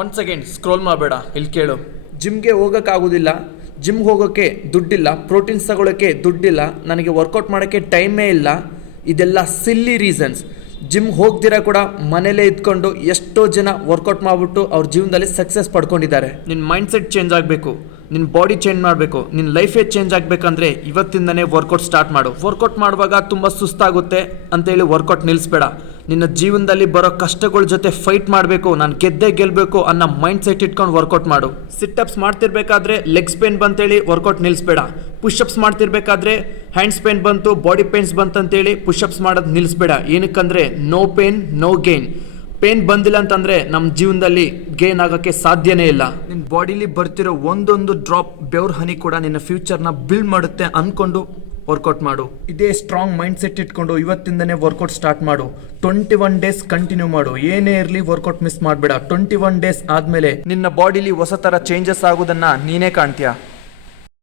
Once again scroll ಮಾಡಬೇಡ, ಇಲ್ಲಿ ಕೇಳು. ಜಿಮ್ಗೆ ಹೋಗೋಕ್ಕಾಗೋದಿಲ್ಲ, ಜಿಮ್ಗೆ ಹೋಗೋಕ್ಕೆ ದುಡ್ಡಿಲ್ಲ, ಪ್ರೋಟೀನ್ಸ್ ತಗೊಳ್ಳೋಕ್ಕೆ ದುಡ್ಡಿಲ್ಲ, ನನಗೆ ವರ್ಕೌಟ್ ಮಾಡೋಕ್ಕೆ ಟೈಮೇ ಇಲ್ಲ. ಇದೆಲ್ಲ ಸಿಲ್ಲಿ ರೀಸನ್ಸ್. ಜಿಮ್ ಹೋಗ್ದಿರ ಕೂಡ ಮನೇಲೇ ಇದ್ಕೊಂಡು ಎಷ್ಟೋ ಜನ ವರ್ಕೌಟ್ ಮಾಡಿಬಿಟ್ಟು ಅವ್ರ ಜೀವನದಲ್ಲಿ ಸಕ್ಸಸ್ ಪಡ್ಕೊಂಡಿದ್ದಾರೆ. ನಿನ್ನ ಮೈಂಡ್ ಸೆಟ್ ಚೇಂಜ್ ಆಗಬೇಕು, ನಿನ್ನ ಬಾಡಿ ಚೇಂಜ್ ಮಾಡಬೇಕು, ನಿನ್ನ ಲೈಫೇ ಚೇಂಜ್ ಆಗಬೇಕಂದ್ರೆ ಇವತ್ತಿಂದನೇ ವರ್ಕೌಟ್ ಸ್ಟಾರ್ಟ್ ಮಾಡು. ವರ್ಕೌಟ್ ಮಾಡುವಾಗ ತುಂಬ ಸುಸ್ತಾಗುತ್ತೆ ಅಂತೇಳಿ ವರ್ಕೌಟ್ ನಿಲ್ಲಿಸ್ಬೇಡ. ನಿನ್ನ ಜೀವನದಲ್ಲಿ ಬರೋ ಕಷ್ಟಗಳ ಜೊತೆ ಫೈಟ್ ಮಾಡಬೇಕು, ನಾನು ಗೆದ್ದೇ ಗೆಲ್ಲಬೇಕು ಅನ್ನೋ ಮೈಂಡ್ ಸೆಟ್ ಇಟ್ಕೊಂಡು ವರ್ಕೌಟ್ ಮಾಡು. ಸಿಟ್ಟಪ್ಸ್ ಮಾಡ್ತಿರ್ಬೇಕಾದ್ರೆ ಲೆಗ್ಸ್ ಪೇನ್ ಬಂತೇಳಿ ವರ್ಕೌಟ್ ನಿಲ್ಲಿಸ್ಬೇಡ. ಪುಷಪ್ಸ್ ಮಾಡ್ತಿರ್ಬೇಕಾದ್ರೆ ಹ್ಯಾಂಡ್ಸ್ ಪೇನ್ ಬಂತು, ಬಾಡಿ ಪೇನ್ಸ್ ಬಂತಂತೇಳಿ ಪುಷಪ್ಸ್ ಮಾಡೋದು ನಿಲ್ಲಿಸ್ಬೇಡ. ಏನಕ್ಕಂದ್ರೆ no pain no gain. Pain ಬಂದಿಲ್ಲ ಅಂತಂದ್ರೆ ನಮ್ಮ ಜೀವನದಲ್ಲಿ ಗೇನ್ ಆಗೋಕ್ಕೆ ಸಾಧ್ಯನೇ ಇಲ್ಲ. ನಿನ್ನ ಬಾಡಿಲಿ ಬರ್ತಿರೋ ಒಂದೊಂದು ಡ್ರಾಪ್ ಬೆವ್ರ ಹನಿ ಕೂಡ ನಿನ್ನ ಫ್ಯೂಚರ್ನ ಬಿಲ್ಡ್ ಮಾಡುತ್ತೆ ಅಂದ್ಕೊಂಡು ವರ್ಕೌಟ್ ಮಾಡು. ಇದೇ ಸ್ಟ್ರಾಂಗ್ ಮೈಂಡ್ ಸೆಟ್ ಇಟ್ಕೊಂಡು ಇವತ್ತಿಂದನೇ ವರ್ಕೌಟ್ ಸ್ಟಾರ್ಟ್ ಮಾಡು. 21 ಡೇಸ್ ಕಂಟಿನ್ಯೂ ಮಾಡು. ಏನೇ ಇರಲಿ ವರ್ಕೌಟ್ ಮಿಸ್ ಮಾಡಬೇಡ. 21 ಡೇಸ್ ಆದಮೇಲೆ ನಿನ್ನ ಬಾಡಿಲಿ ಹೊಸ ಥರ ಚೇಂಜಸ್ ಆಗೋದನ್ನ ನೀನೇ ಕಾಣ್ತೀಯ.